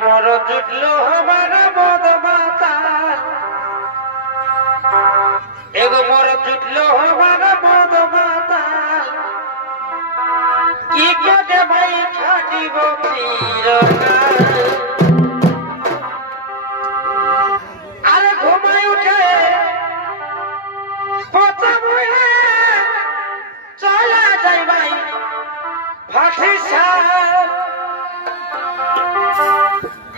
मोर जुटलो हमारा मद माताल एगो मोर जुटलो हमारा मद माताल की करे भाई खाटी बपीर अरे घुमाई उठे पचा मुहे चला जाई भाई फांसी साल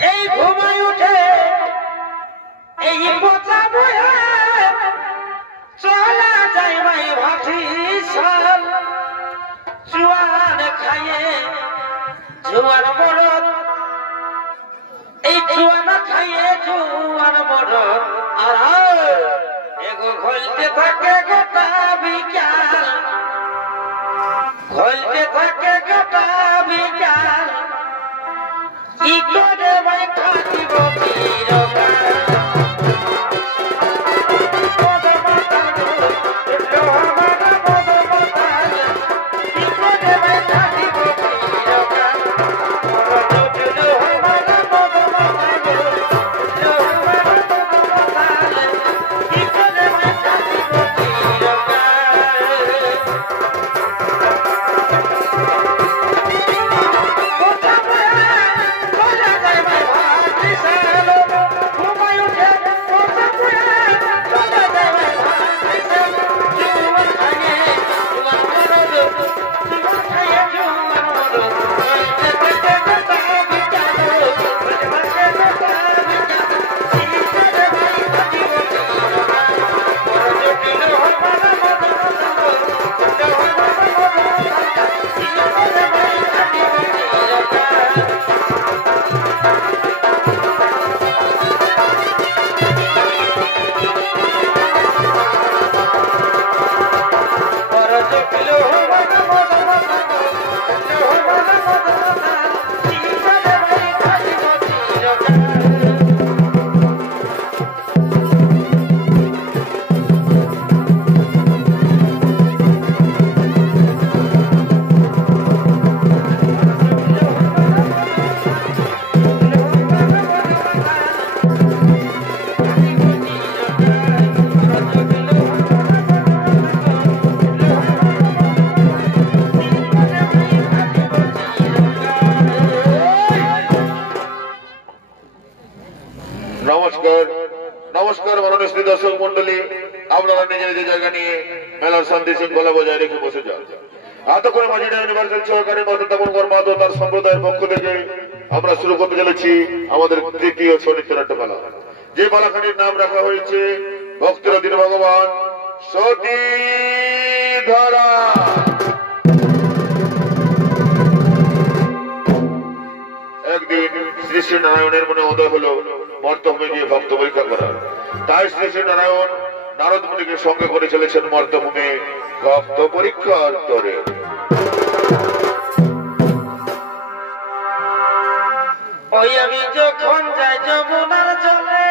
এই ঘুমাই উঠে এই পচা বয়া চলা যাই ভাই ভাটি সাল জুয়ান খাইয়ে জুয়ান মরদ এই জুয়ান খাইয়ে জুয়ান মরদ আর এগো ঘলতে থাকে গোটা বিকাল ঘলতে থাকে গোটা বিকাল কি করে ভাই খাটি বপীর नमस्कार माननीय श्री दर्शक मंडली আপনারা নিজে নিজে জায়গা নিয়ে মেলার শান্তি শৃঙ্খলা বজায় রেখে বসে যান। এতক্ষণ মাঝিরা ইউনিভার্সাল সহকারী মাতৃত্বপন কর্মাদ ও তার সম্প্রদায়ের পক্ষ থেকে আমরা শুরু করতে চলেছি আমাদের তৃতীয় সনিত্য নাট্যপালা, যে পালাখানির নাম রাখা হয়েছে ভক্তের অধীন ভগবান সতী ধরা। একদিন শ্রী শ্রী নারায়ণের মনে উদয় হলো মর্তভূমে গিয়ে ভক্ত পরীক্ষা করার। তাই শ্রী শ্রী নারায়ণ নারদ মুনিকে সঙ্গে করে চলেছেন মর্তভূমে ভক্ত পরীক্ষার তরে। ওই আমি যখন যাই যমুনার জলে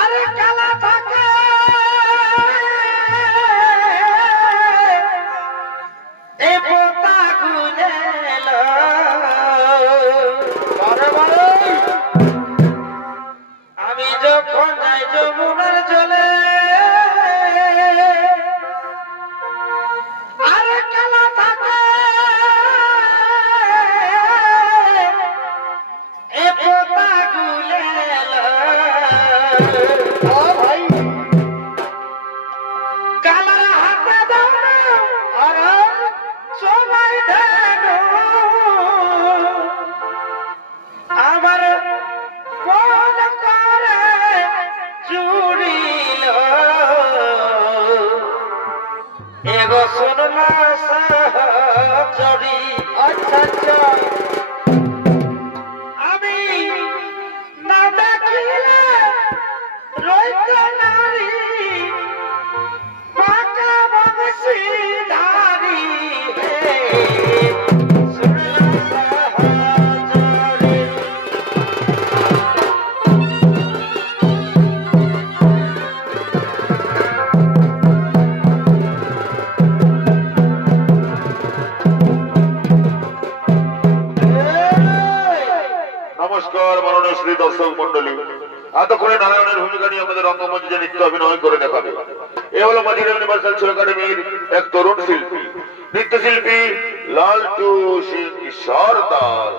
আরে কালা থাকে এই পোতা গুলে আমি যখন যাই যমুনার জলে আরে কালা থাকে এ পোতা গুলে ভাই কালার হাতে দাও আর সবাই দেন আমার কোন করে চুরিল এগো শুনলা চরি। আচ্ছা আচ্ছা আমি না দেখিলে রইত নারী পাকা বংশী ধারী অনুষ্ঠিত দর্শক মন্ডলী, এতক্ষণে নারায়ণের ভূমিকা নিয়ে আমাদের রঙ্গমঞ্চে নৃত্য অভিনয় করে দেখাবে। এ হলো মাঝিরা ইউনিভার্সাল শো একাডেমির এক তরুণ শিল্পী, নৃত্যশিল্পী লালটু সিং সরদার।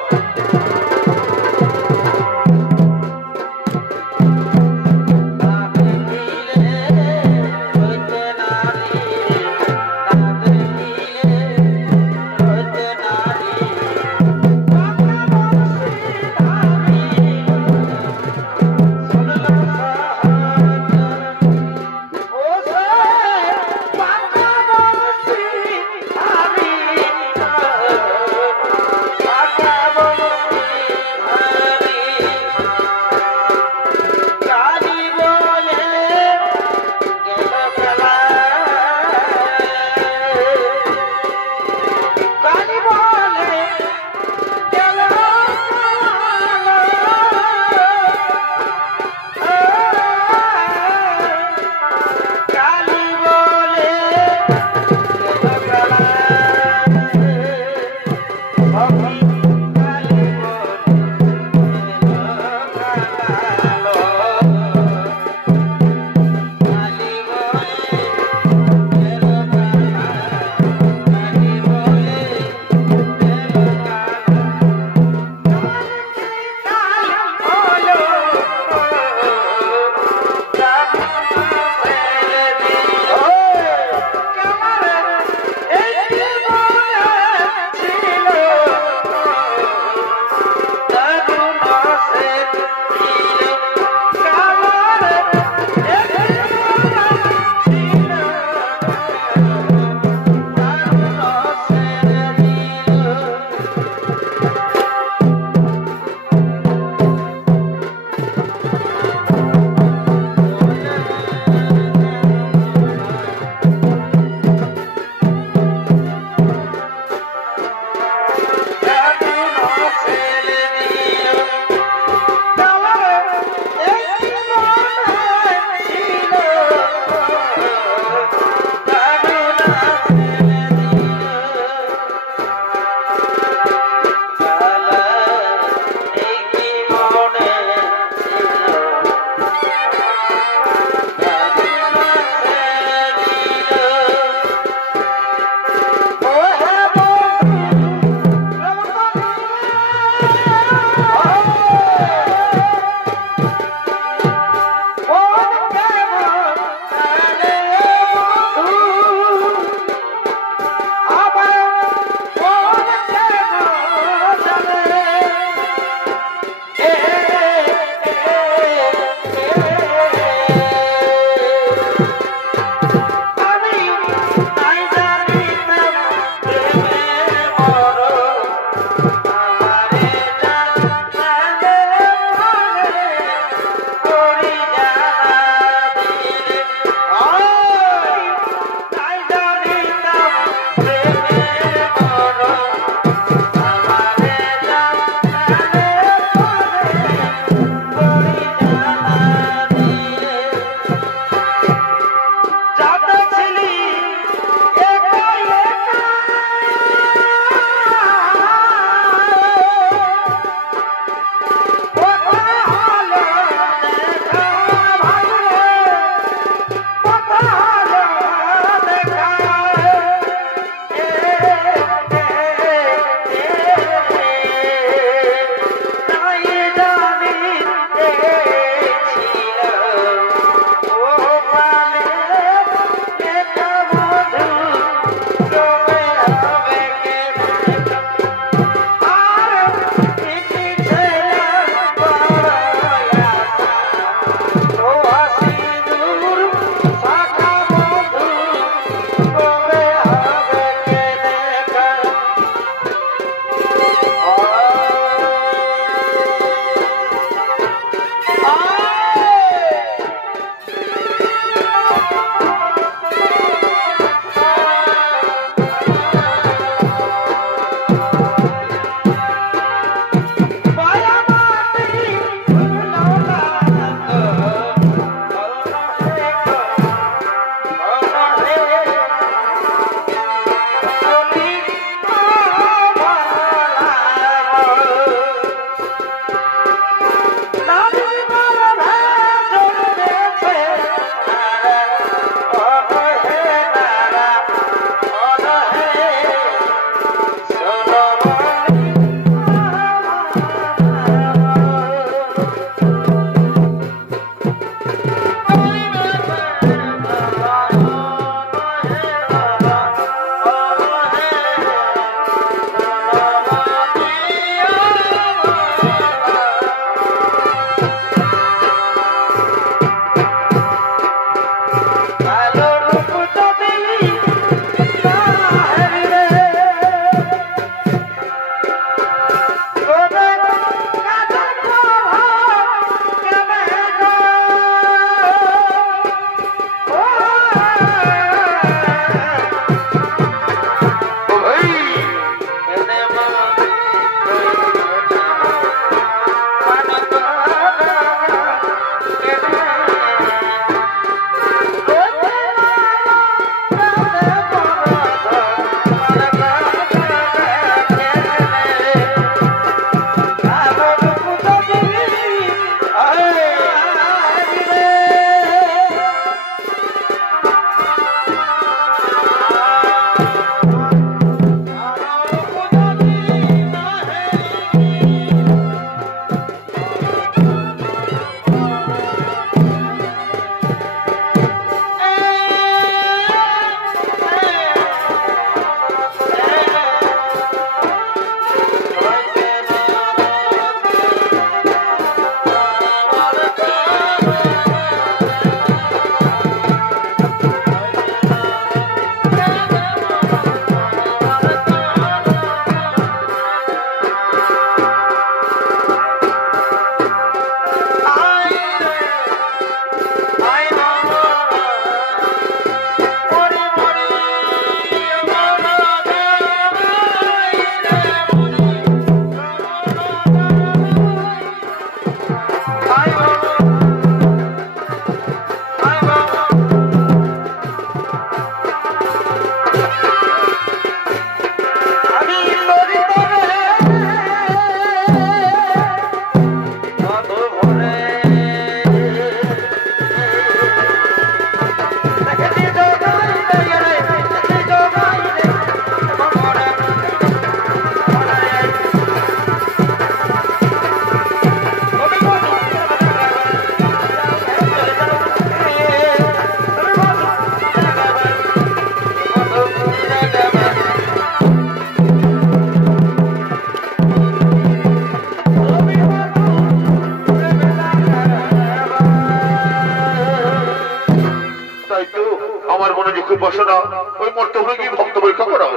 আমার মনে যে খুব বাসনা ওই মর্তে হয়ে গিয়ে ভক্ত পরীক্ষা করা,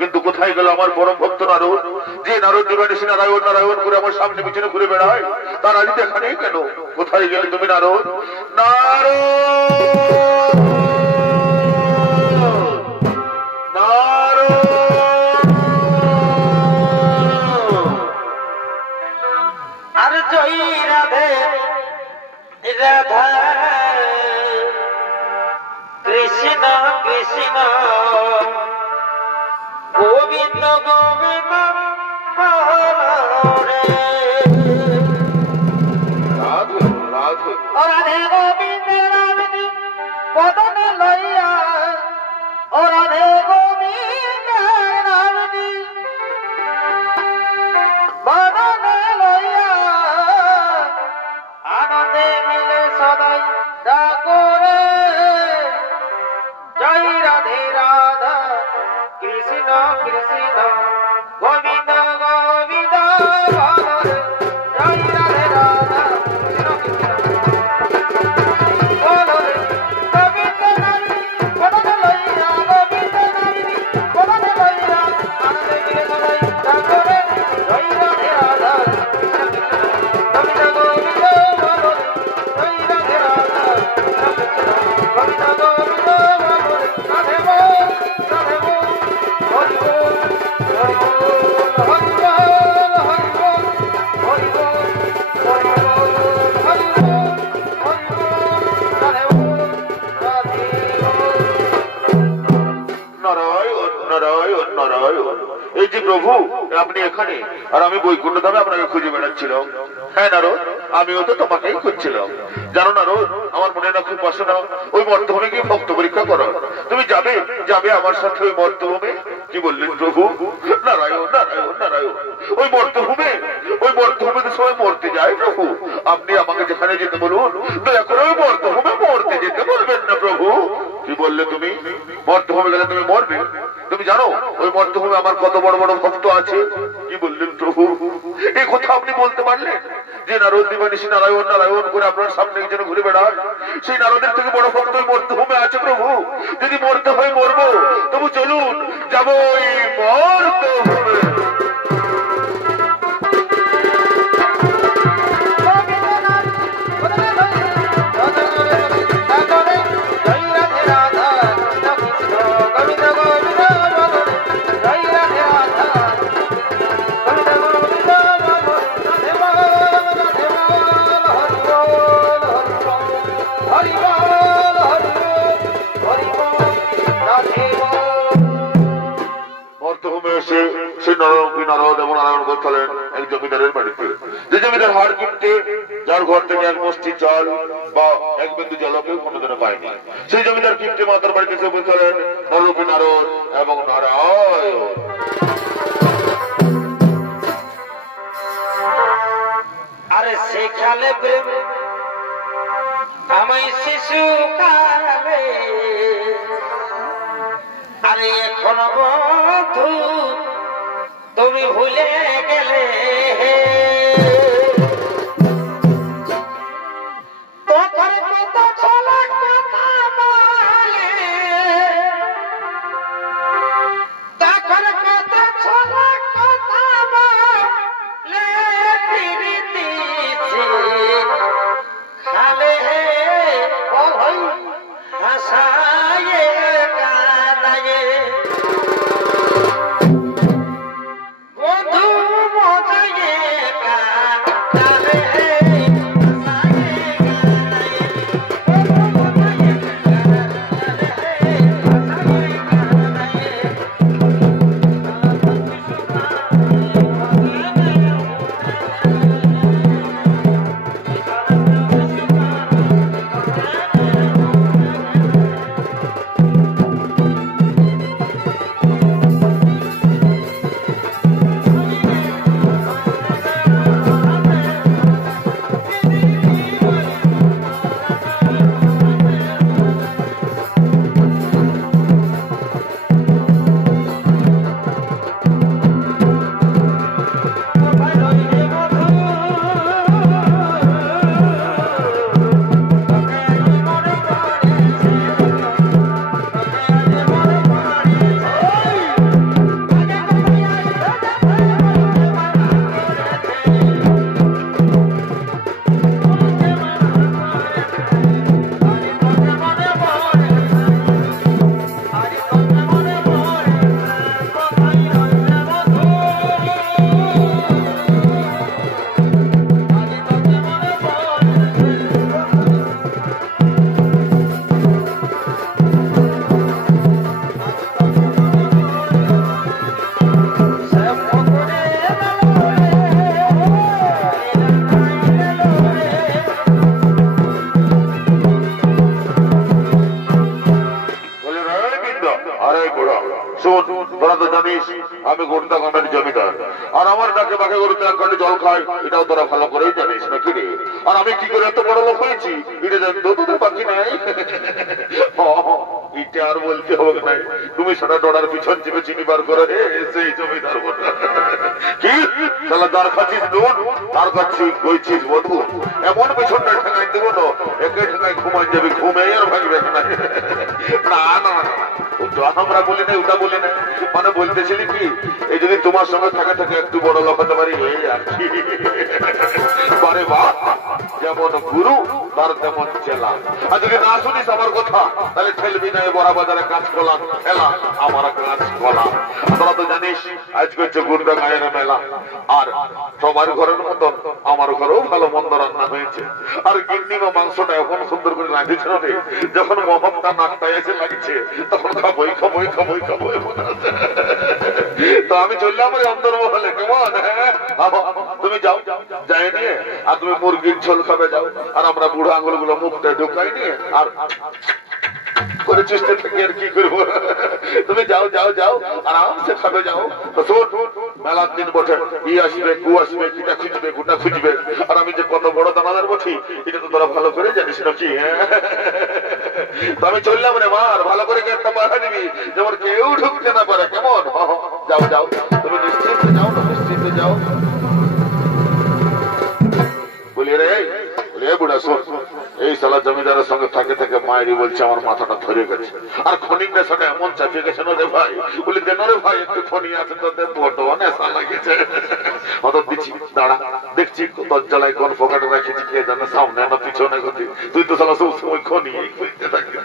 কিন্তু কোথায় গেল আমার পরম ভক্ত নারদ? যে নারদ দিবানিশী নারায়ণ নারায়ণ করে আমার সামনে পিছনে ঘুরে বেড়ায়, তার আজ দেখা নেই কেন? কোথায় গেলে তুমি নারদ? নারদ আর জয়ী রাধে রাধা কৃষ্ণ কৃষ্ণ গোবিন্দ গোবিন্দ রাধে রাধে রাধে গোবিন্দ রাধে বদনে লইয়া ও রাধে গোবিন্দ রাধে বদনে লইয়া আনন্দে মিলে সদাই ডাকরে জয় রাধে রাধা কৃষ্ণ কৃষ্ণ গোবিন্দ গোবিন্দ জয় রাধে রাধা কৃষ্ণ এই যে প্রভু আপনি এখানে আর আমি বৈকুণ্ঠ ধামে আপনাকে খুঁজে বেড়াচ্ছিলাম। হ্যাঁ নারদ, আমিও তো তোমাকেই খুঁজছিলাম। জানো নারদ, আমার মনে না খুব বাসনা ওই মর্তভূমে গিয়ে ভক্ত পরীক্ষা করো। তুমি যাবে যাবে আমার সাথে ওই মর্তভূমে? কি বললেন প্রভু? নারায়ণ নারায়ণ নারায়ণ। ওই মর্তভূমিতে সবাই মরতে যায় প্রভু। আপনি আমাকে যেখানে যেতে বলুন, দয়া করে ওই মর্তভূমে মরতে যেতে বলবেন না প্রভু। কি বললে তুমি? মর্তভূমে গেলে তুমি মরবে? তুমি জানো ওই মর্তভূমে আমার কত বড় বড় ভক্ত আছে? কি বললেন প্রভু? এই কথা আপনি বলতে পারলেন যে নারদ দিবানিশী নারায়ণ নারায়ণ করে আপনার সামনে যেন ঘুরে বেড়ায়, সেই নারদের থেকে বড় ভক্ত ওই মর্তভূমে আছে প্রভু। যদি মরতে হয় মরবো, তবু চলুন যাবো ওই মর্তভূমে। এক জমিদারের বাড়িতে, যে জমিদার হাড় কিনতে যার ঘর থেকে এক মুষ্টি চাল বা এক বিন্দু জলকেও কোনোদিনও পায়নি, সেই জমিদার কিনতে মাতার বাড়িতে এসে বলছিলেন নররূপী নারদ এবং নারায়ণ। আরে সেখানে প্রেম আমায় শিশু কালে, আরে এখন বন্ধু তুমি ভুলে গেলে। তোর মতো ছলক কথা বলে, তোর মতো ছলক কথা বলে প্রীতি খালে ও ভাই হাসায়ে কাঁদায়ে। বন্ধু মজায়ে তোরা তো জানিস আমি গোটা গ্রামের জমিদার, আর আমার ডাকে বাকে গরুতে এক ঘন্টা জল খায়, এটাও তোরা ভালো করেই জানিস নাকি রে? আর আমি কি করে এত বড় লোক হয়েছি এটা জানি তো, তোদের বাকি নাই। এটা আর বলতে হবে নাই, তুমি সারা ডোড়ার পিছন চেপে চিনি বার করে সেই জমিদার কি তাহলে দাঁড় খাচ্ছিস নুন, দাঁড় খাচ্ছিস গইছিস বধু, এমন পেছনটা ঠেঙাই দেবো না একে ঠেঙায় ঘুমাই যাবি, ঘুমে আর ভাগবে না। না না আমরা বলি না, ওটা বলি না, মানে বলতেছিলি কি এই যদি তোমার সঙ্গে থাকে থাকে একটু বড় লোক হতে পারি এই আর কি। বারে বা যেমন গুরু তার তেমন চেলা, আর যদি না শুনিস আমার কথা তাহলে ঠেলবি না বড়া বাজারে কাজ করলাম খেলা আমার কাজ কলা। তোরা তো জানিস আজকে হচ্ছে গুন্ডা গায়ের মেলা, আর সবার ঘরের মতন আমার ঘরেও ভালো মন্দ রান্না হয়েছে, আর গিন্নিমা মাংসটা এখন সুন্দর করে রাঁধেছিল রে, যখন মহমটা নাকটায় এসে লাগছে তখন খাবই খাবই খাবই খাবই মনে আছে। তো আমি চললাম ওই অন্তর্মহলে, কেমন তুমি যাও যাই নিয়ে, আর তুমি মুরগির ঝোল খাবে যাও, আর আমরা বুড়ো আঙুল গুলো মুখটা ঢুকাই নিয়ে আর করে চেষ্টা থাকি আর কি করবো। তুমি যাও যাও যাও আরামসে খাবে যাও। তো শোন মেলার দিন বটে, ই আসবে কু আসবে কিটা খুঁজবে গোটা খুঁজবে, আর আমি যে কত বড় দানাদার বলছি এটা তো তোরা ভালো করে জানিস নাকি। তো আমি চললাম রে মার, ভালো করে একটা পাঠা দিবি যেমন কেউ ঢুকতে না পারে, কেমন? যাও যাও তুমি নিশ্চিন্তে যাও না, নিশ্চিন্তে যাও। বলি রে বুড়া শোন, এই সালা জমিদারের সঙ্গে থাকে থেকে মায়েরই বলছে আমার মাথাটা ধরে গেছে, আর খনির নেশাটা এমন চাপিয়ে গেছে না রে ভাই, বলি দেন রে ভাই একটু খনি আছে তো বড় নেশা লাগেছে। অত দিচ্ছি দাঁড়া দেখছি দরজালায় কোন ফোকাটে রাখেছি কে জানে, সামনে না পিছনে গতি, তুই তো সালা সব সময় খনি খুঁজতে থাকিস।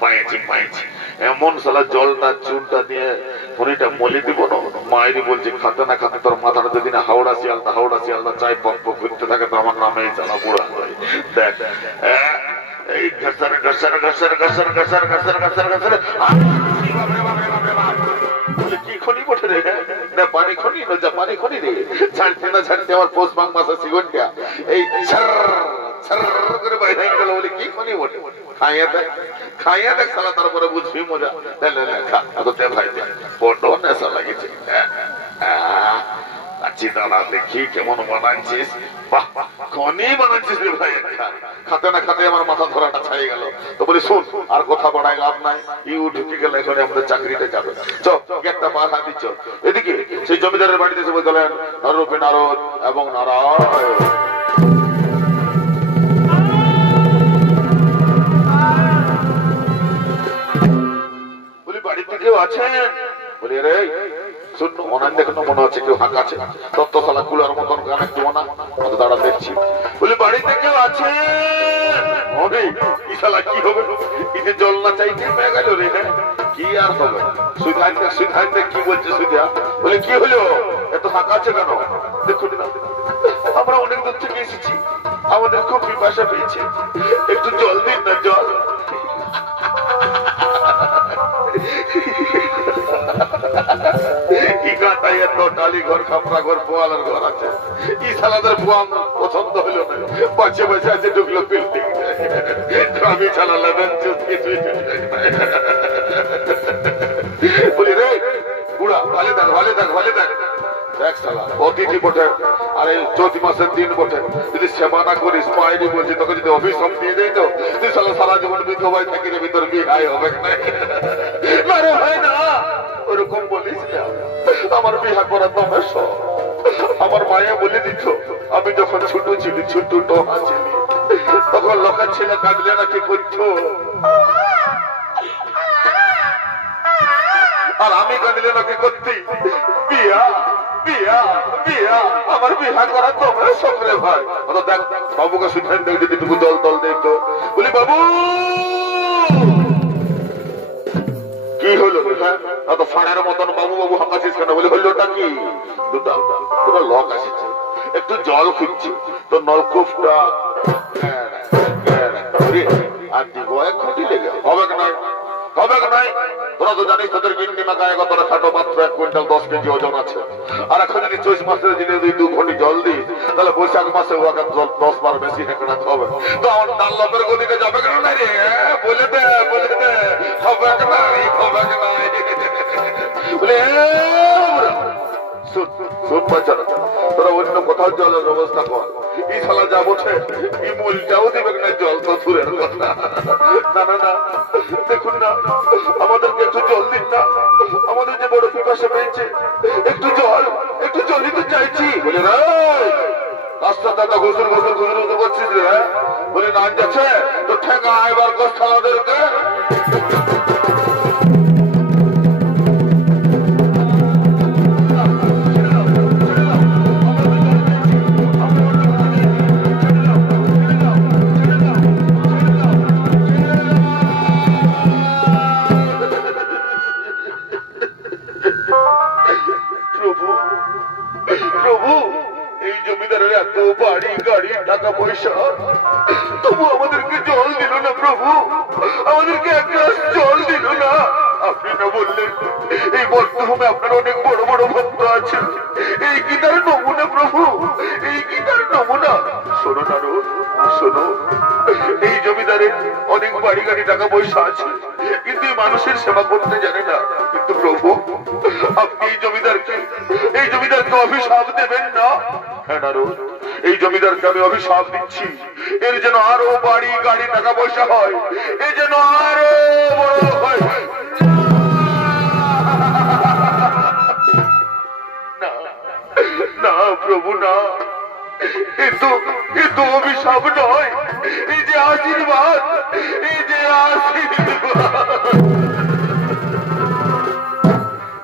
পাইছি পাইছি এমন সালা জলটা চুনটা দিয়ে খনিটা মলি দিব না, মায়েরই বলছি খাতে না খাতে তোর মাথাটা যদি না হাওড়া শিয়ালদা চাই পক্ষ ঘুরতে থাকে তো আমার নামে চালা বুড়া হয়। দেখ এই ঘাসার ঘাসার ঘাসার ঘাসার ঘাসার ঘাসার ঘাসার ঘাসার কি খনি বটে রে, না পানি খনি না জাপানি খনি রে, ছাড়তে না ছাড়তে আমার পোষ মাং মাসা সিগন্ডিয়া এই করে বাইরে গেল, বলে কি খনি বটে, খাইয়া দেখ সালা তারপরে বুঝবি মজা। ভাই বড্ড নেশা লাগেছে, দাঁড়া দেখি কেমন বানাচ্ছিস, খনি বানাচ্ছিস রে ভাই, খাতে না খাতে আমার মাথা ধরাটা ছাড়িয়ে গেল। তো বলি শোন আর কথা বড়াই লাভ নাই, ইউ ঢুকে গেলে এখন আমাদের চাকরিতে যাবে, একটা পাঠা দিচ্ছ এদিকে। সেই জমিদারের বাড়িতে এসে বললেন নররূপে নারদ এবং নারায়ণ। বলি বাড়িতে কেউ আছেন? বলি রে শুন অনান দেখো মনে হচ্ছে কেউ ফাঁকা আছে, তত্ত্বশালা কুলার মতন গান একটু না দাঁড়া দেখছি। বলি বাড়িতে কেউ আছে? কি হবে জল না চাইতে পেয়ে গেল রে, কি আর হবে সুধাইতে কি বলছে সুধা, বলে কি হলো এত ফাঁকা আছে কেন? দেখুন না আমরা অনেক দূর থেকে এসেছি, আমাদের খুব পিপাসা পেয়েছে, একটু জল দিন না জল। টালি ঘর খাপড়া ঘর পোয়ালার ঘর আছে, ই সালাদের পোয়া পছন্দ হলো না, পাশে বসে আছে ঢুকলো বিল্ডিং, আমি চালালাম বলি রে বুড়া ভালো দেখ ভালো দেখ ভালো দেখ দেখ সালা অতিথি বটে, আর এই চৌতি মাসের দিন বটে, যদি সেবা না করিস পাইনি বলছি তোকে যদি অভিশাপ দিয়ে দেয় তো তুই সালা সারা জীবন বিধবাই থাকি রে, ভিতর বিহাই হবে না রে ভাই না, ওরকম বলিস না। আমার বিহা করা তোমার শখ, আমার মায়া বলে দিত আমি যখন ছোট ছিলি ছোট টোহা ছিলি তখন লোকের ছেলে কাঁদলে নাকি করতো, আর আমি কাঁদলে নাকি করতি বিয়া বিয়া বিয়া, আমার বিহা করা তোমার শখ রে ভাই। দেখ বাবুকে সিদ্ধান্ত যদি তুমি দল দল দেখতো, বলি বাবু কি হলো এত ফাঁড়ার মতন বাবু বাবু হাঁকাছিস কেন? বলে হলোটা কি দুটো লোক আসেছে একটু জল খুঁজছি, তো নলকূপটা আর দিব এক ঘটি লেগে হবে নাই হবে নাই। তোরা তো জানিস তোদের গিন্নিমা গায়ে কতটা খাটো মাত্র 1 কুইন্টাল 10 কেজি ওজন আছে, আর এখন যদি চৈত মাসের দিনে 2 ঘটি জল দিই তাহলে বৈশাখ মাসে ওয়াকে 10 বার বেশি হেঁকড়া হবে, তো আমার ডাল লপের গদিতে যাবে কেন নাই রে? বলে দে হবে নাই হবে নাই। বলে শোন বাচ্চারা, তোরা অন্য কোথাও জলের ব্যবস্থা কর। এই শালা যা বলছে এই মূলটাও দেবে না, জল তো দূরের কথা। না না না, দেখুন না, আমাদেরকে একটু জল দিন না, আমাদের যে বড় পিপাসা পেয়েছে, একটু জল দিতে চাইছি। বলে না রাস্তা দাদা ঘুষুর করছিস রে। বলে না যাচ্ছে তো ঠেকা এবার কষ্ট আমাদেরকে। প্রভু, এই জমিদারের এত বাড়ি গাড়ি টাকা পয়সা, তবু আমাদেরকে জল দিল না প্রভু, আমাদেরকে এক গ্লাস জল দিল না। আপনি না বললেন এই বর্তমানে আপনার অনেক বড় বড় ভক্ত আছেন, এই কি তার নমুনা প্রভু, এই কি তার নমুনা? শোনো না রোজ, শোনো, এই জমিদারের অনেক বাড়ি গাড়ি টাকা পয়সা আছে, কিন্তু এই মানুষের সেবা করতে জানে না। কিন্তু প্রভু, আপনি এই জমিদারকে অভিশাপ দেবেন না? হ্যাঁ না রোজ, এই জমিদারকে আমি অভিশাপ দিচ্ছি, এর যেন আরো বাড়ি গাড়ি টাকা পয়সা হয়, এ যেন আরো বড় হয়। না প্রভু না, এ তো অভিশাপ নয়, এই যে আশীর্বাদ, এই যে আশীর্বাদ।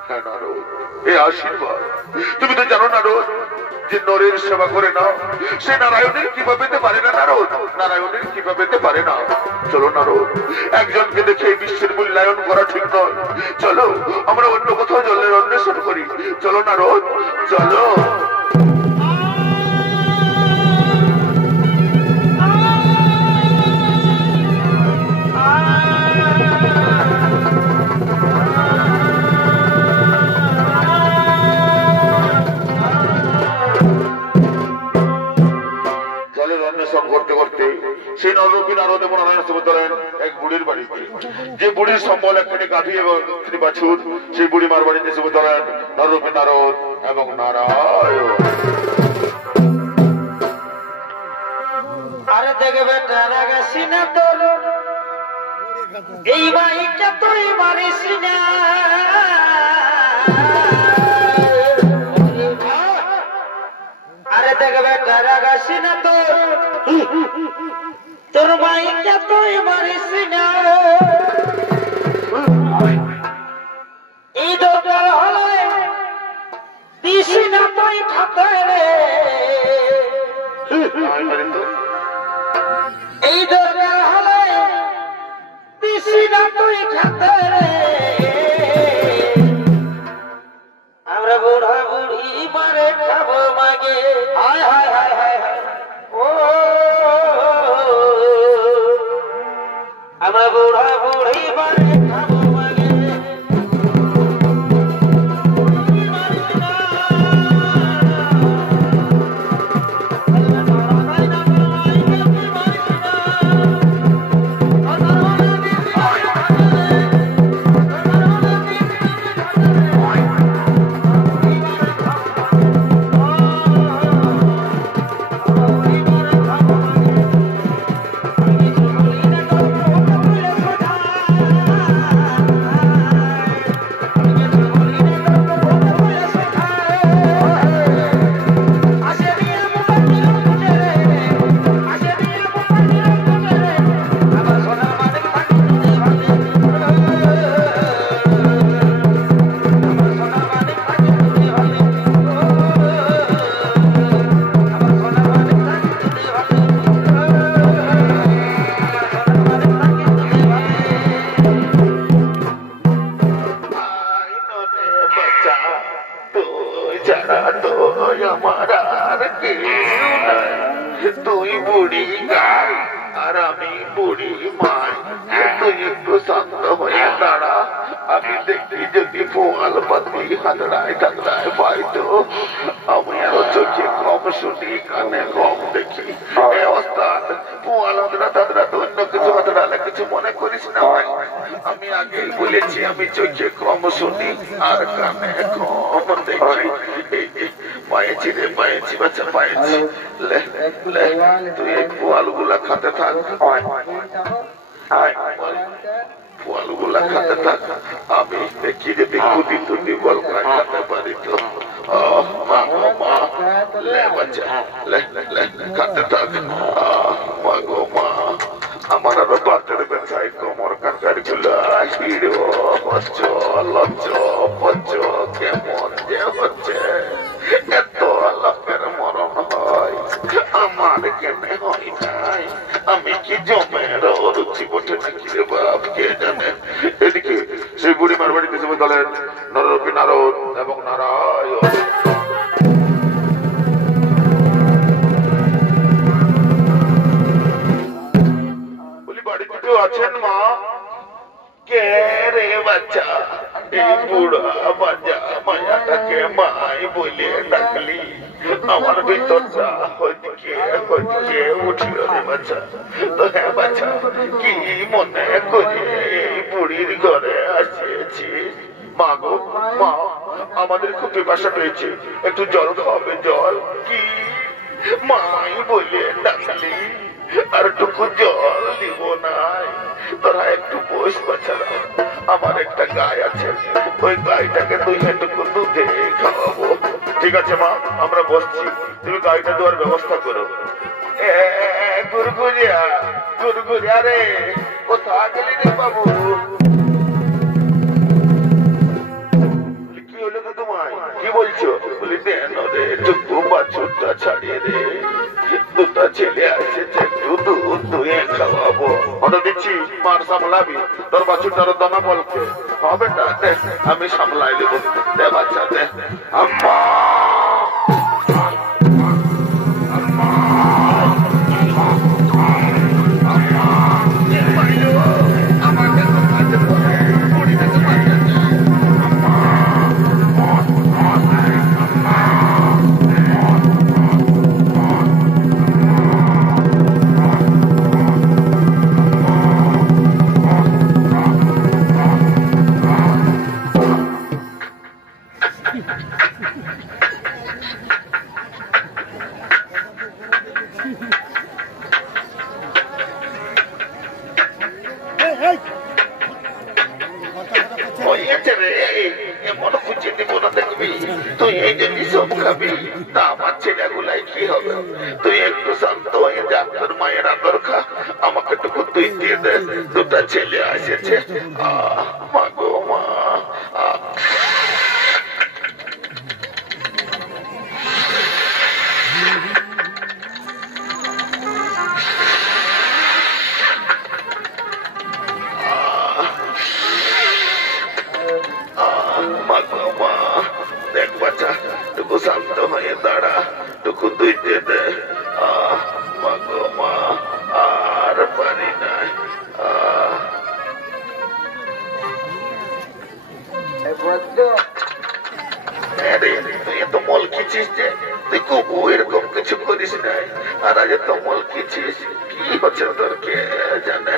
হ্যাঁ না রোজ, এই আশীর্বাদ। তুমি তো জানো না রোজ, যে নরের সেবা করে না সে নারায়ণের কৃপা পেতে পারে না। নারদ নারায়ণের কৃপা পেতে পারে না। চলো নারদ, একজনকে দেখে বিশ্বের মূল্যায়ন করা ঠিক নয়। চলো আমরা অন্য কোথাও জলের অন্বেষণ করি। চলো নারদ, চলো। করতে করতে সেই নররূপী নারদ এবং নারায়ণ সেবা করেন এক বুড়ির বাড়িতে। যে বুড়ির সম্বল একখানি গাভী এবং একখানি বাছুর, সেই বুড়ি মার বাড়িতে সেবা করেন নররূপী নারদ এবং নারায়ণ। আরে দেখবে তারা গেছি না তোর এই বাইকটা তুই মারিস না। আরে দেখবে তারা গেছি না তোর বাইকটা তুই মারিস না। এই দরকার হলে দিস না তুই খাতে রে। এই দরকার হলে দিস না তুই খাতে রে। আমরা বুড়া বুড়ি মারে খাবো মাগে। হায় হায় হায় হায় হায়, ও আমরা বুড়া বুড়ি মারে খাবো মাগে। তুই বুড়ি গাই আর আমি বুড়ি মাই, তুই একটু শান্ত হয়ে দাঁড়া। আমি দেখি যদি পোয়াল পাতি হাতড়ায় টাতড়ায় পাইতো। আমি আরো চোখে কম শুনি, কানে কম দেখি। অবস্থা পোয়াল হাতড়া টাতড়া তো অন্য কিছু হাতড়ালে কিছু কিছু মনে করিস না ভাই, আমি আগেই বলেছি আমি চোখে কম শুনি আর কানে কম দেখি। পায়েছি রে, পায়েছি বাচ্চা, পায়েছি। তুই এই পোয়ালগুলা খাতে থাক, ফলগুলা খাতে থাক, আমি দেখি যদি কুদি তুদি বল খাতে পারি তো। মা লে বাচ্চা, খাতে থাক। মা গো মা, আমার আরো বাতের ব্যথায় কোমর কাকার গুলো হিড়ো হচ্ছ লচ্ছ পচ্ছ, কেমন যে হচ্ছে। এত লোকের মরণ হয়, আমার কেন হয় নাই? আমি কি জমের রুচি বটে নাকি রে বাপ, কে জানে। এদিকে সেই বুড়িমার বাড়িতে সবাই দলের নররূপী নারদ এবং নারায়ণ। বলি বাড়িতে কেউ আছেন মা? কে রে বাচ্চা? এই বুড়া বাজা মায়াটাকে মাই বলে ডাকলি, আমার ভিতরটা হইতে উঠল রে বাচ্চা। তো হ্যাঁ বাচ্চা, কি মনে করে এই বুড়ির ঘরে আসিয়েছি? মা গো মা, আমাদের খুব পিপাসা পেয়েছে, একটু জল খাবে? জল কি মাই বলে ডাকলি, আর টুকু জল দিব নাই? তোরা একটু বস বাচ্চারা, আমার একটা গাই আছে, ওই গাইটাকে 2 হাঁটুকু দুধে খাওয়াবো। ঠিক আছে মা, আমরা বসছি, তুমি গাইটা দেওয়ার ব্যবস্থা করো। গুরগুরিয়া, গুরগুরিয়া রে, কোথা গেলি রে বাবু? কি হলো তো তোমায়, কি বলছো? বলি দেন রে, টুকু বাছুরটা ছাড়িয়ে রে, 2টা ছেলে আসছে, একটু দুধ দুয়ে খাওয়াবো। ওটা দিচ্ছি, মার সামলাবি, তোর বাছুরটার দানা বলকে হবে না? আমি সামলাই দেবো, দে বাচ্চা দে। আম্মা তুই এই যদি সব খাবি, তা আমার ছেলেগুলাই কি হবে? তুই একটু শান্ত হয়ে যা, তোর মায়ের আদর খা, আমাকে টুকু তুই দিয়ে দে। 2টা ছেলে আসেছে, মা গো মা। দেখ বাচ্চা, টুকু শান্ত হয়ে দাঁড়া, টুকু দুই দিয়ে দে। মা গো মা, আর পারি না। তুই এত মল খিচিস যে, তুই খুব এরকম কিছু করিস নাই, আর আজ এত মল খিচিস, কি হচ্ছে তোর কে জানে।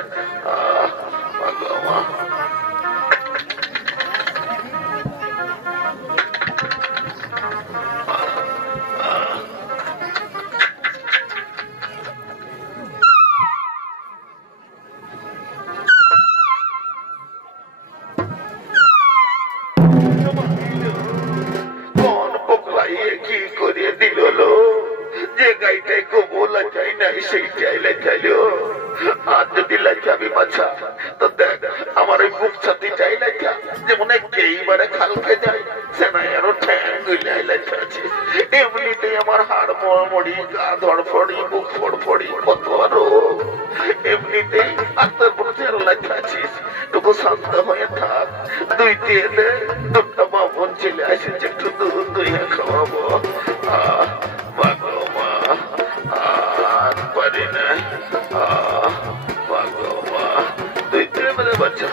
মা গো মা, কি করিয়ে দিল যে গাইটাই কবু লাগাই নাই সেইটাই লাগাইলো। আর যদি লাগাবি বাছা, তো দেখ আমার ওই বুক ছাতিটাই লাগা, যেমন এইবারে খালকে যায়, সেনাই আরো ঠ্যাং গুলাই লাগাচ্ছে। এমনিতেই আমার হাড় মড়মড়ি, গা ধড়ফড়ি, বুক ফড়ফড়ি, কত রোগ এমনিতেই। আর তোর প্রতি আরো লাগাচ্ছিস, টুকু শান্ত হয়ে থাক, 2 দিয়ে দে। 2টা বামন ছেলে আসেছে, একটু দুধ দুইয়া খাওয়াবো। মা গো মা, আর পারি না। মা গো মা, 2 দিয়ে দে বাচ্চা,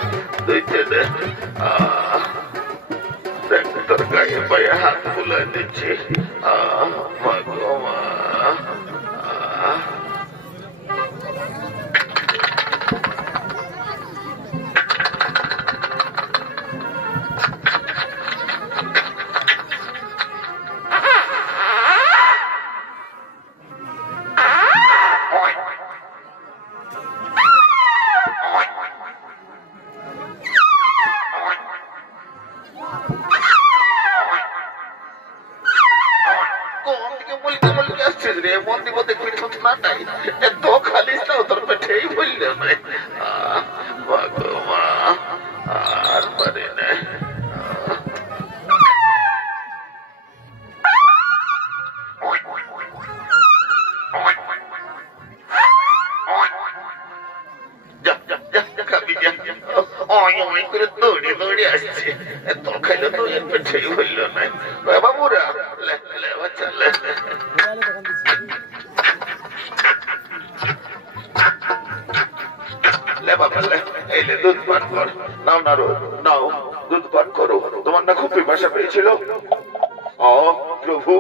2 দিয়ে দে। দেখ তোর গায়ে পায়ে হাত বুলাই দিচ্ছি। মা গো মা, কোন দিকে বলতে বলতে আসছিস রে? মন্দির মধ্যে পিঠত না নাই, এত খালিস না তোর পেটেই বললে নাই। ভগবান আর পারে না। দৌড়ে দৌড়ে আসছে, এত খাইলো তো এর পেটেই বলল নাই। বাবুরা চলে দুধ পান কর। নাও না রো, নাও দুধ পান করো। তোমার না খুব পিপাসা পেয়েছিল? প্রভু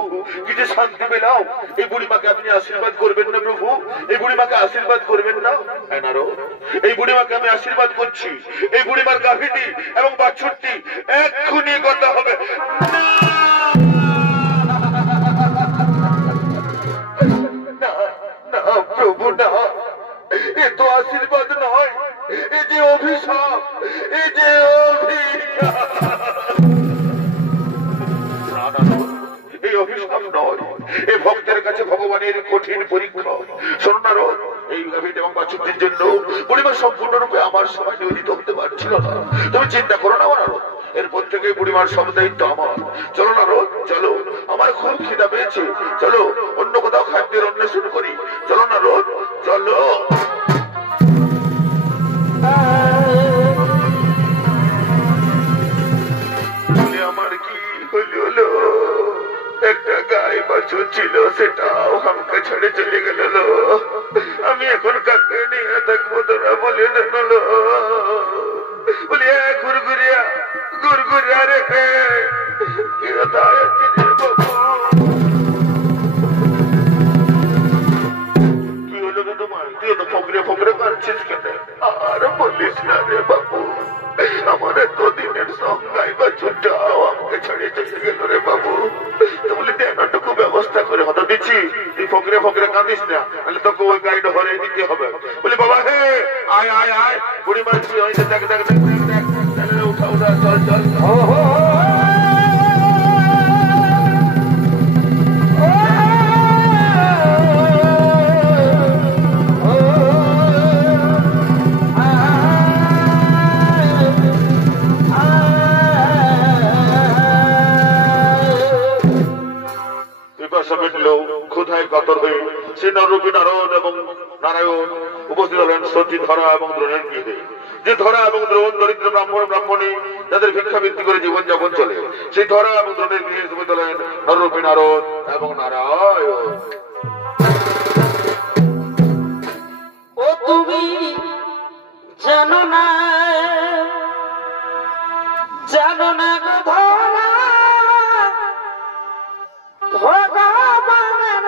কিছু শান্তি পেলাও। এই বুড়িমাকে আপনি আশীর্বাদ করবেন না প্রভু? এই বুড়িমাকে আশীর্বাদ করবেন না? এই বুড়িমাকে আমি আশীর্বাদ করছি। এই বুড়িমার গাভীটি এবং বাছুরটি এক্ষুনি কথা হবে। না না প্রভু না, এ তো আশীর্বাদ নয়, এ যে অভিশাপ, এ যে অভিশাপ। এই অভিশাপ নয়, এই ভক্তের কাছে ভগবানের কঠিন পরীক্ষা। শোনো না রোজ, এই গাভীর এবং বাছুরটির জন্য বুড়িমা সম্পূর্ণরূপে আমার সময় নিয়োজিত হতে পারছিল না। তুমি চিন্তা করো না রোজ, এরপর থেকে বুড়িমার সব দায়িত্ব আমার। চলো না রোজ, চলো, আমার খুব খিদা পেয়েছে, চলো অন্য কোথাও খাদ্যের অন্বেষণ করি। চলো না রোজ, চলো। আমার কি হলো? একটা গায়ে বাছুর ছিল, সেটাও আমাকে ছেড়ে চলে গেল। আমি এখন কাকে নিয়ে থাকবো তোরা বলে জানালো? বলি ঘুরঘুরিয়া ঘুরঘুরিয়া রে, কি হলো তোমার? তুই তো ফকরে ফকরে কাঁদছিস কেন? আর বলিস না রে বাবু, আমার এতদিনের সঙ্গাই বাছুরটাও আমাকে ছেড়ে চলে গেল রে বাবু। বলে দেনটুকু ব্যবস্থা করে হতো দিচ্ছি, তুই ফকরে ফকরে কাঁদিস না, তাহলে তোকে ওই গাড়িটা ভরে দিতে হবে। বলে বাবা হে আয় আয় আয়, বুড়ি মারছি, দেখ দেখ দেখ দেখ, উঠা উঠা, চল চল। ক্ষুধায় কাতর হয়ে সে নররূপী নারদ এবং নারায়ণ উপস্থিত হলেন সতী ধরা এবং দ্রোণের গৃহে। যে ধরা এবং দ্রোণ দরিদ্র ব্রাহ্মণ ব্রাহ্মণী যাদের ভিক্ষাবৃত্তি করে জীবন যাপন চলে, সেই ধরা এবং দ্রোণের গৃহে উপস্থিত হলেন নররূপী নারদ এবং নারায়ণ। ও তুমি জানো না, জানো না গো ধরা, ভগবানের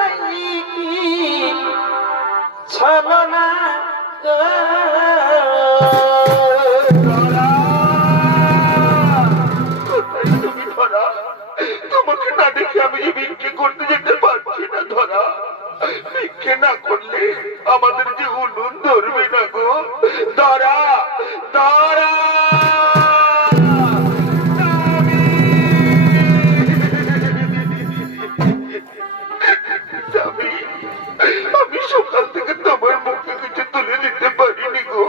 ছলো না তুমি ধরা, তোমাকে না দেখে আমি ভিক্ষে করতে যেতে পারছি না ধরা। ভিক্ষে না করলে আমাদের যে উনুন ধরবে না গো ধরা, ধরা। আমি সকাল থেকে তোমার মুখে কিছু তুলে দিতে পারিনি গো।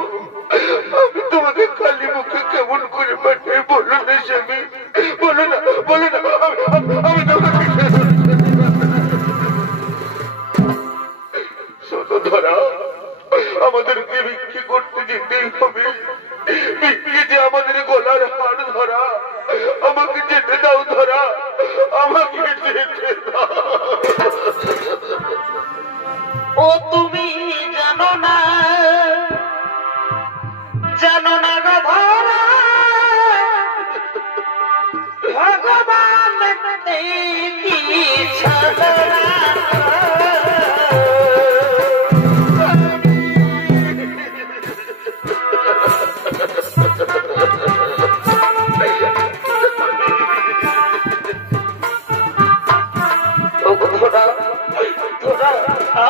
আমি তোমাকে খালি মুখে কেমন করে পাঠাই বলো না স্বামী, বলো না, বলো না। আমি তোমাকে শোনো ধরা, আমাদেরকে ভিক্ষে করতে যেতেই হবে। ভিক্ষে যে আমাদের গলার হাড় ধরা, আমাকে যেতে দাও ধরা, আমাকে যেতে দাও। ও তুমি জানো না, জানো না গো ধরা, ভগবান কি ছলনা।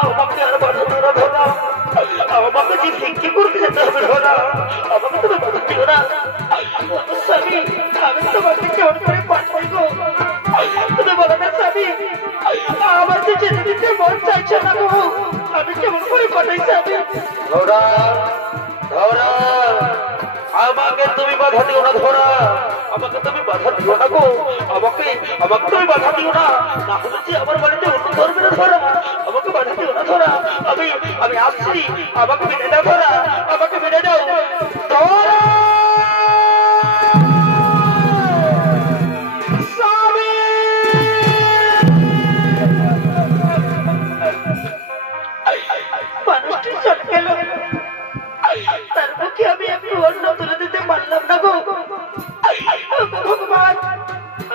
আমাকে আর বাধা ধরা ধরা, আমাকে যে ভিক্ষে করতে যেতে হবে ধরা, আমাকে তুমি বাধা দিও না। স্বামী আমি তোমাকে জোর করে পাঠাই গো, তুমি বলো না স্বামী আমার যে যেতে দিতে মন চাইছে না গো, আমি কেমন করে পাঠাই স্বামী? ধরা ধরা আমাকে তুমি বাধা দিও না, ধরা আমাকে তুমি বাধা দিও না গো, আমাকে তুমি বাধা দিও না, না হলে যে আমার বাড়িতে অন্য ধরবে না, ধরা আমাকে বাধা দিও না, ধরা আমি আসছি, আমাকে মেনে দাও, ধরা আমাকে মেনে দাও, ধরা মানুষটি চলে গেল, তার মুখে আমি একটু অন্ন তুলে দিতে পারলাম না গো। ভগবান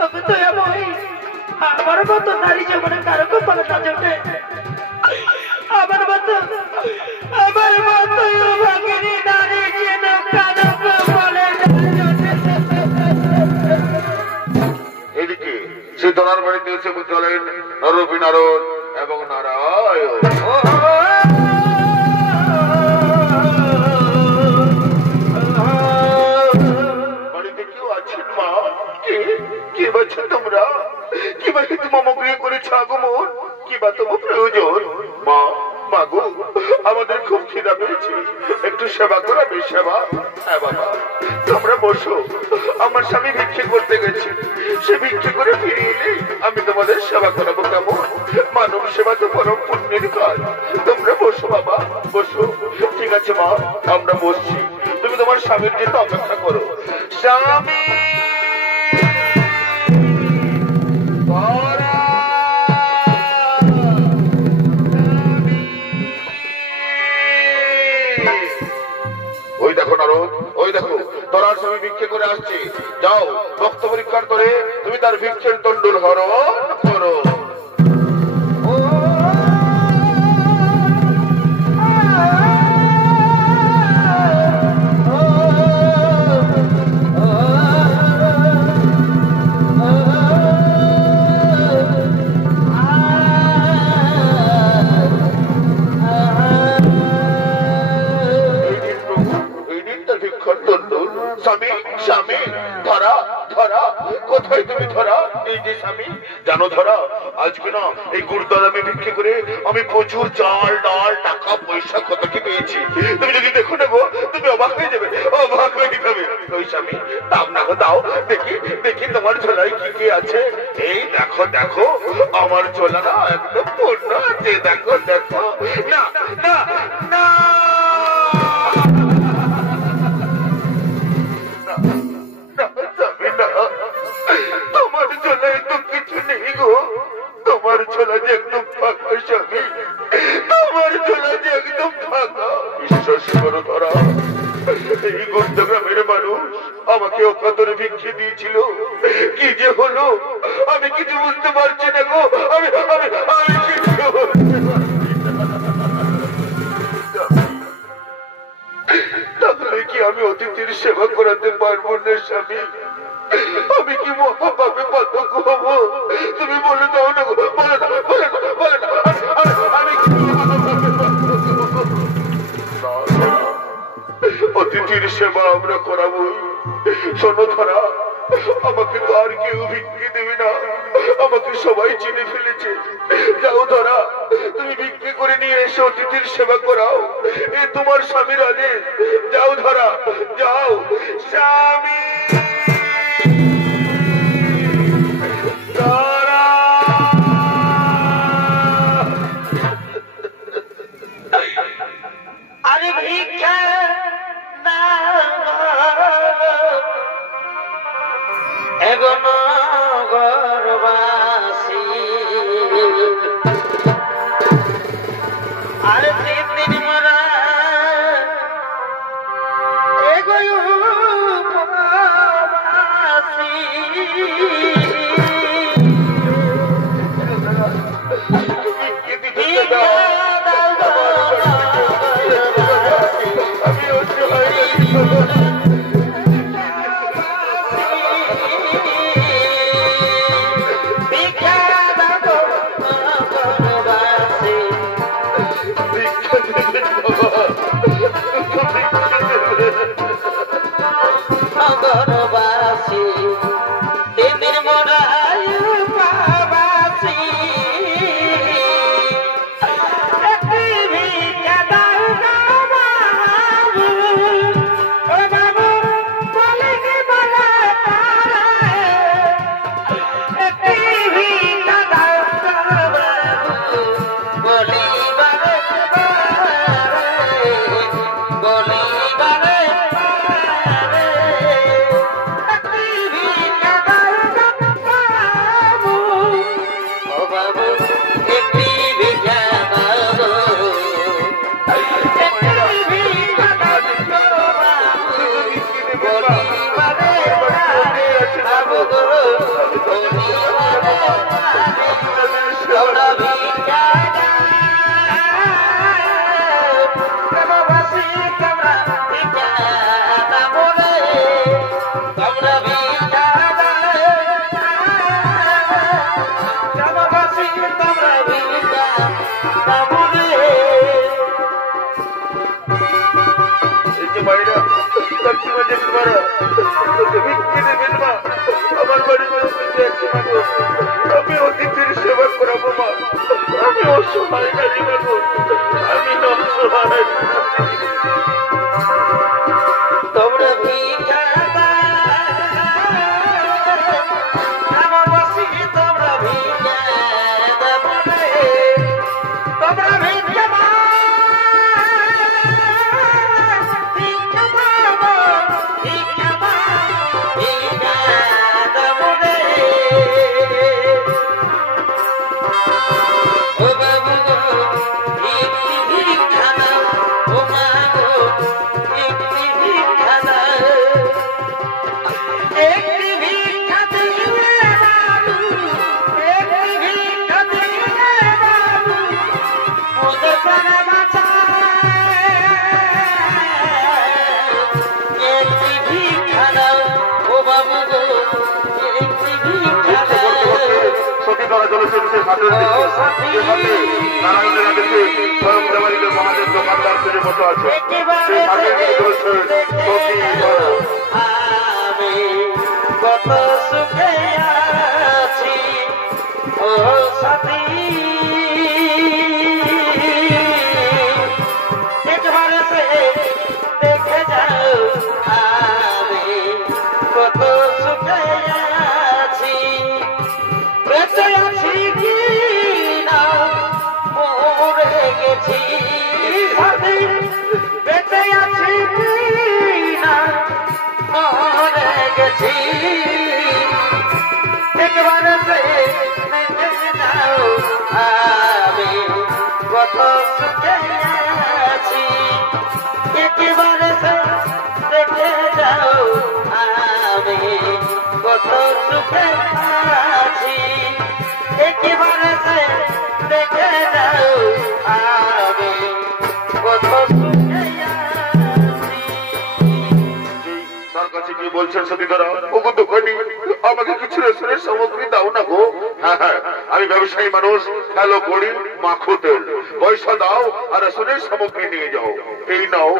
আমি তো এমন, আমার মতো নারী জীবনে কারো কপালে না জোটে, আমার মতো ভাগিনী নারী যেন কারো কপালে না জোটে। এদিকে সে ধরার বাড়িতে এসে চলেন নরবী নারদ এবং নারায়ণ। বাড়িতে কেউ আছেন মা? কি বলছো তোমরা? কি বা কিন্তু মমগ্রিয় করেছ আগমন? কি বা তোমার প্রয়োজন? মা মাগো আমাদের খুব খিদা পেয়েছে, একটু সেবা করাবে? সেবা? হ্যাঁ বাবা তোমরা বসো, আমার স্বামী ভিক্ষে করতে গেছে, সে ভিক্ষে করে ফিরে এলে আমি তোমাদের সেবা করাবো। কেমন? মানব সেবা তো পরম পুণ্যের কাজ। তোমরা বসো বাবা বসো। ঠিক আছে মা আমরা বসছি, তুমি তোমার স্বামীর জন্য অপেক্ষা করো। স্বামী ওই দেখো নারদ, ওই দেখো তোরার স্বামী ভিক্ষে করে আসছে, যাও ভক্ত পরীক্ষার করে তুমি তার ভিক্ষের তন্ডুল হরণ করো। স্বামী স্বামী ধরা ধরা কোথায় তুমি ধরা? এই যে স্বামী জানো ধরা আজকে না এই গুরুদ্বার আমি ভিক্ষে করে আমি প্রচুর চাল ডাল টাকা পয়সা কত কি পেয়েছি, তুমি যদি দেখো না গো তুমি অবাক হয়ে যাবে, অবাক হয়ে যাবে। ওই স্বামী দাও না গো দাও, দেখি দেখি তোমার ঝোলায় কি কি আছে। এই দেখো দেখো আমার ঝোলা না একদম পূর্ণ আছে, দেখো দেখো। না না না তোমার ঝোলায় তো কিছু নেই গো, তোমার ঝোলা যে একদম ফাঁকা স্বামী, তোমার ঝোলা যে একদম ফাঁকা। বিশ্বাস করো ধরা এই গুরুগ্রামের মানুষ আমাকে অকাতরে ভিক্ষে দিয়েছিল, কি যে হলো আমি কিছু বুঝতে পারছি না গো, আমি আমি আমি কিছু বুঝতে পারছি না। তাহলে কি আমি অতিথির সেবা করাতে পারবো না স্বামী? আমি কি মহাপাপে পাতক হবো? তুমি বলে দাও না গো, বলে না বলে না বলে না আমি কি মহাপাপে পাতক হবো? অতিথির সেবা আমরা করাবো। শোনো ধরা আমাকে তো আর কেউ ভিক্ষে দেবে না, আমাকে সবাই চিনে ফেলেছে। যাও ধরা তুমি ভিক্ষে করে নিয়ে এসে অতিথির সেবা করাও, এ তোমার স্বামীর আদেশ। যাও ধরা যাও। স্বামী আরে ভিক্ষা না এগোন গরবাসী, আরে 3 দিন মরা এগোয় উপবাসী। বসে আছি মা গো। আমি অতিথির সেবা করাবো মা। আমি অসহায় নারী মা গো। আমি অসহায়। তোমরা ভিক্ষা আমার বসি তোমরা ভিক্ষা দেবনে তোমরা ভিক্ষা নারায়ণের আদেশে স্বয়ং দেবাড়িতে মহাদেব দোকানদার ফিরে মতো আছে। কত সুখে আছি ও সাথী একবার দেখে যাও আমি কত সুখে আছি বেঁচে আছি কি না মরে গেছি সাথী বেঁচে আছি কি না মরে গেছি একবার দেখে যাও আমি কত সুখে আছি একবার দেখে যাও আমি কত সুখে আছি একবার দেখে যাও আমি কত সুখে আছি। তার কাছে কি বলছেন সতীদারা? ওগো দোকানি, আমাকে কিছু রেশনের সামগ্রী দাও না গো। হ্যাঁ হ্যাঁ, আমি ব্যবসায়ী মানুষ, হ্যালো করি মাখো তেল, পয়সা দাও আর রেশনের সামগ্রী নিয়ে যাও। এই নাও,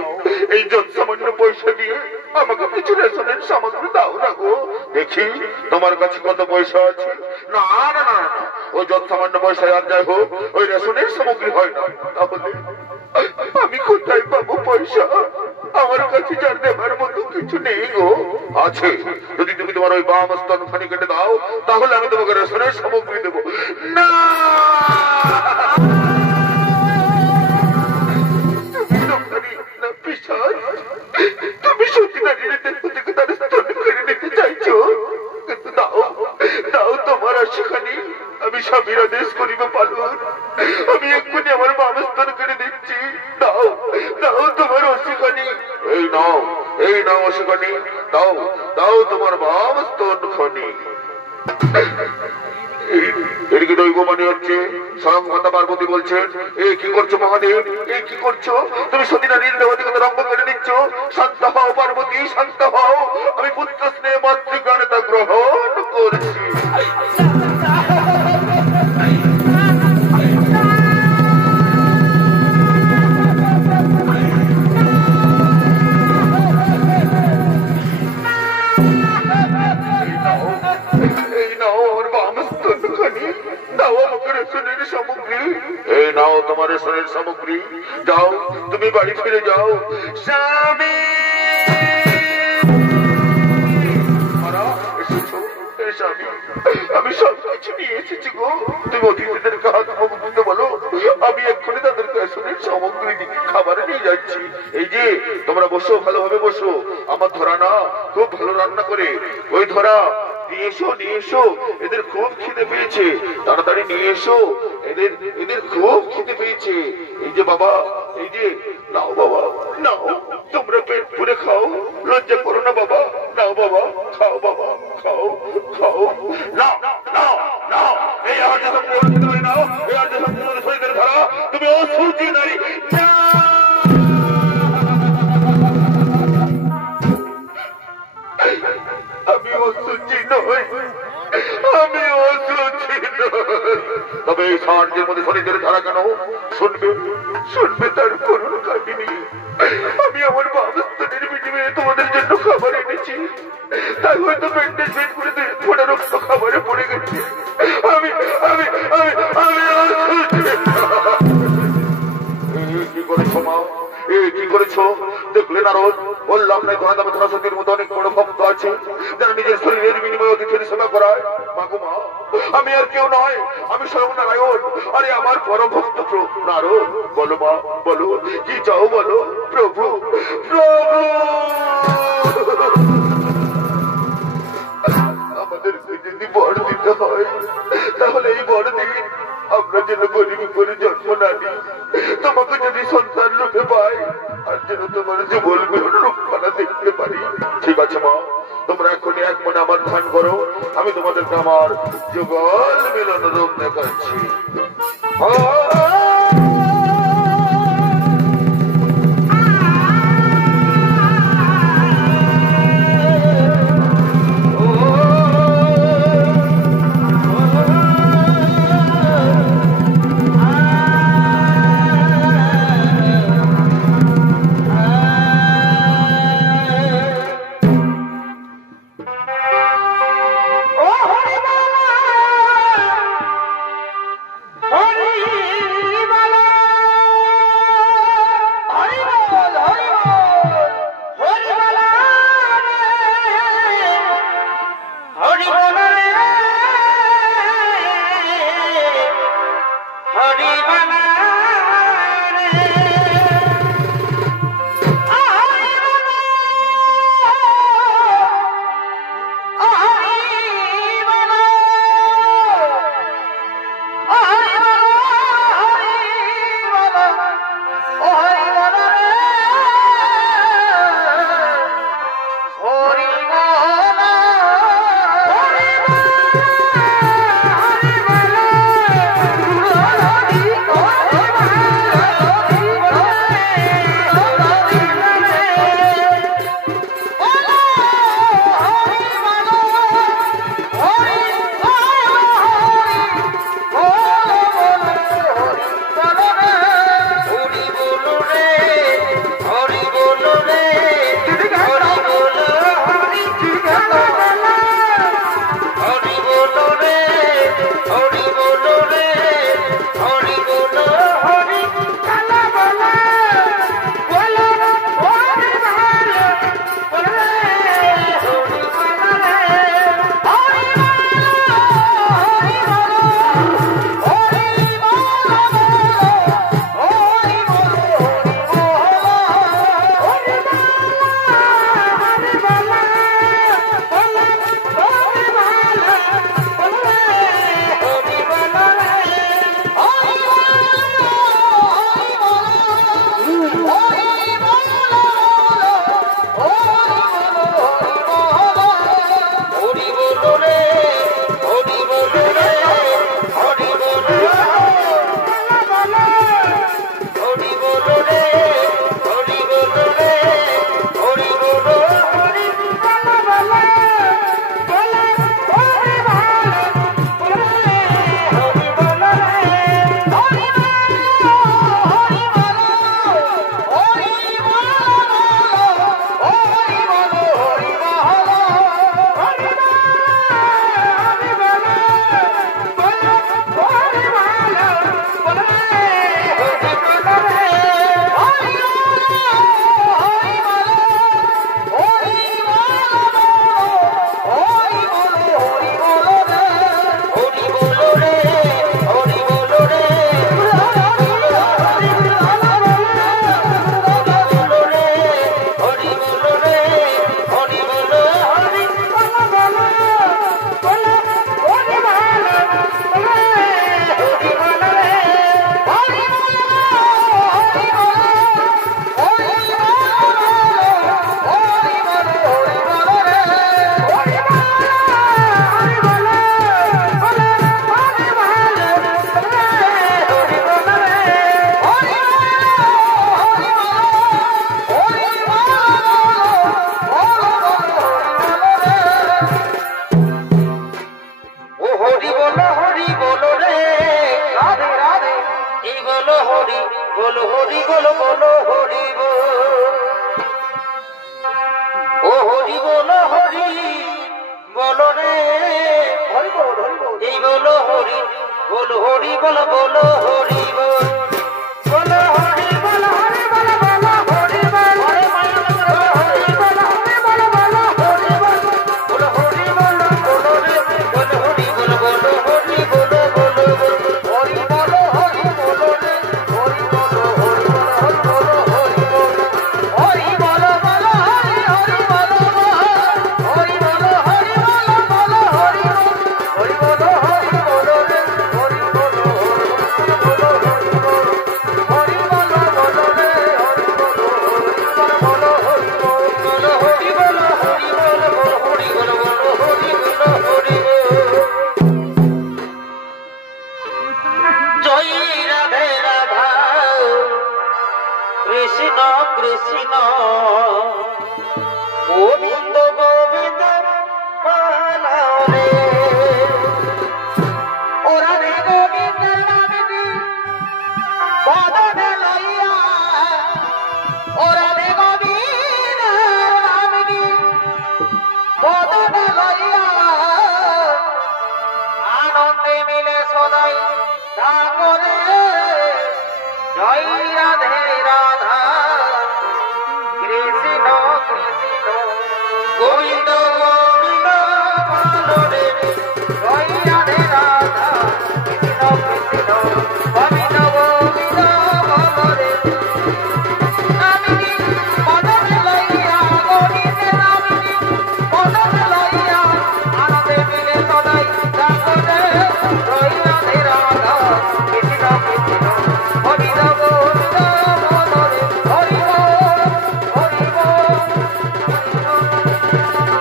এই যত সামান্য পয়সা দিয়ে আমাকে কিছু রেশনের সামগ্রী দাও না গো। দেখি তোমার কাছে কত পয়সা আছে। না না না না, ওই যত সামান্য পয়সা আর যাই হোক, ওই রেশনের সামগ্রী হয় না। তাহলে আমি কোথায় পাবো পয়সা? আমার কাছে যার দেবার মতো কিছু নেই গো। আছে, যদি তুমি তোমার ওই বাম স্তনখানি কেটে দাও তাহলে আমি তোমাকে রেশনের সামগ্রী দেবো। না, তুমি সত্যি দাঁড়িয়ে থেকে তার স্তন কেড়ে নিতে চাইছো? কিন্তু দাও দাও তোমার আশিখানি, আমি স্বামীর আদেশ করিব পালন। আমি এক্ষুনি আমার বাম স্তন কেড়ে দিচ্ছি। দাও দাও তোমার অশিখানি। এই নাও, এই নাও অশিখানি, দাও দাও তোমার বাম স্তন খানি। এদিকে দৈব মানে হচ্ছে স্বয়ং মাতা পার্বতী বলছেন, এই কি করছো মহাদেব, এই কি করছো? তুমি সতীনারীর দেবতাকে রঙ্গ কেড়ে নিচ্ছ। শান্ত হও পার্বতী, শান্ত হও। আমি পুত্র স্নেহ মাতৃজ্ঞানে তা গ্রহণ করছি। এই নাও তোমার রেশনের সামগ্রী, যাও তুমি বাড়ি ফিরে যাও। স্বামী আমি সব কিছু নিয়ে এসেছি গো। তুমি অতিথিদেরকে হাত মুখ ধুতে বলো, আমি এক্ষুনি তাদের রেশনের সামগ্রী দিকে খাবার নিয়ে যাচ্ছি। এই যে তোমরা বসো, ভালোভাবে বসো। আমার ধরা না খুব ভালো রান্না করে। ওই ধরা নিয়ে এসো, নিয়ে এসো, এদের খুব খিদে পেয়েছে। তাড়াতাড়ি নিয়ে এসো, এদের এদের খুব খিদে পেয়েছে। এই যে বাবা, এই যে নাও বাবা, নাও তোমরা পেট পুরে খাও, লজ্জা করো না বাবা। নাও বাবা, খাও বাবা, খাও খাও। নাও নাও নাও, এই আর যে সব নাও, এই আর যে সব শরীরের ধারা, তুমি অসুচি নারী। আমি অসুচি নই, আমি অসুচি নই। তবে এই সাহায্যের মধ্যে শরীরের ধারা কেন? শুনবে, শুনবে তার করুণ কাহিনী। আমি আমার বাবস্তনের বিনিময়ে তোমাদের জন্য খাবার এনেছি, তাই হয়তো পেট করে জীবনে রক্ত খাবারে পড়ে গেছে। আমি আমি আমি আমি কি করেছো মা? কি করেছো? দেখলে নারদ, বললাম না ধরা দামে ধরা সতীর মতো অনেক বড় ভক্ত আছে যারা নিজের শরীরের বিনিময়ে অতিথির সেবা করায়। মাগো মা, আমি আর কেউ নয়, আমি স্বয়ং নারায়ণ। আরে আমার পরম ভক্ত নারদ। বলো মা, বলো কি চাও বলো। প্রভু প্রভু আমাদেরকে যদি বর দিতে হয় তাহলে এই বর দিন আমরা যেন গরিবী করে জন্ম না নিই, তোমাকে যদি সন্তান রূপে পাই, আর যেন তোমার যুগল মিলন রূপখানা দেখতে পারি। ঠিক আছে মা, তোমরা এখনই এক মনে আমার ধ্যান করো, আমি তোমাদেরকে আমার যুগল মিলন রূপ দেখাচ্ছি। বলো রে হরি বল হরি বল এই বলো হরি বলো হরি বলো বলো হরি বল বলো হরি বলো হরি বলো বলো হরি বল হরি বলো হরি বলো বলো হরি বল বলো হরি বলো বলো রে বলো হরি বলো বলো হরি বলো বলো হরি বলো হরি বলো রে হরি বলো হরি বলো হরি বলো হরি বলো বলো হরি হরি বলো হরি বলো হরি বলো বলো হরি হরি বলো হরি বলো রে হরি বলো বলো হরি বলো হরি বলো বলো রে হরি বলো বলো হরি বলো হরি বলো হরি বলো হরি বলো বলো হরি বলো হরি জয় রাধে রাধা কৃষ্ণ কৃষ্ণ গোবিন্দ গোবিন্দ মালা রে ওরা রে গোবিন্দ নামিনী বদনে লইয়া ওরা রে গোবিন্দ নামিনী বদনে লইয়া আনন্দে মিলে সদাই করে জয় রাধে রাধা কৃষ্ণ কৃষ্ণ গোবিন্দ গোবিন্দ বলো রে জয় রাধে রাধা কৃষ্ণ কৃষ্ণ গোবিন্দ গোবিন্দ বলো রে নামিনী বদনে লইয়া গোবিন্দ নামিনী বদনে লইয়া আনন্দে মিলে সদাই করে জয় রাধে রাধা কৃষ্ণ কৃষ্ণ গোবিন্দ গোবিন্দ বলো রে হরি বল হরি বল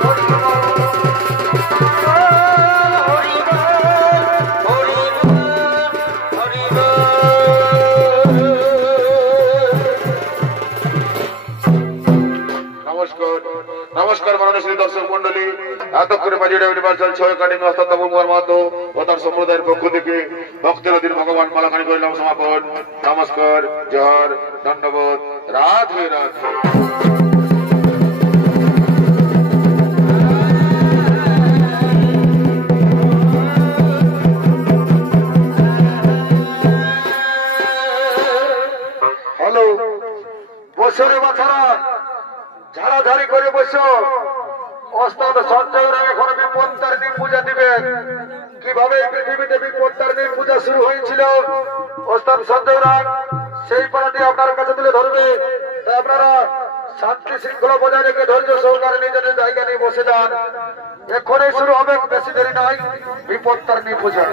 হরি বল হরি বল হরি বল নমস্কার নমস্কার মাননীয় শ্রী দর্শক মন্ডলী এতক্ষণে বাজিরা ইউনিভার্সাল ছয় কাটিং অর্থাৎ তপন কুমার মাহাতো ও তার সম্প্রদায়ের পক্ষ থেকে ভক্তের অধীন ভগবান মালাখানি করিলাম সমাপন। নমস্কার, জোহার, ধন্যবাদ, রাধে রাধে। হ্যালো বছরে বাছারা ঝাড়াঝাড়ি করে বসো। ওস্তাদ সঞ্জয় রায় এখন বিপত্তারিণী পূজা দিবেন। কিভাবে পৃথিবীতে বিপত্তারিণী পূজা শুরু হয়েছিল ওস্তাদ সঞ্জয় রায় সেই পালাটি আপনার কাছে তুলে ধরবে। তাই আপনারা শান্তি শৃঙ্খলা বজায় রেখে ধৈর্য সহকারে নিজেদের জায়গা নিয়ে বসে যান। এখনই শুরু হবে, বেশি দেরি নাই বিপত্তারিণী পূজা।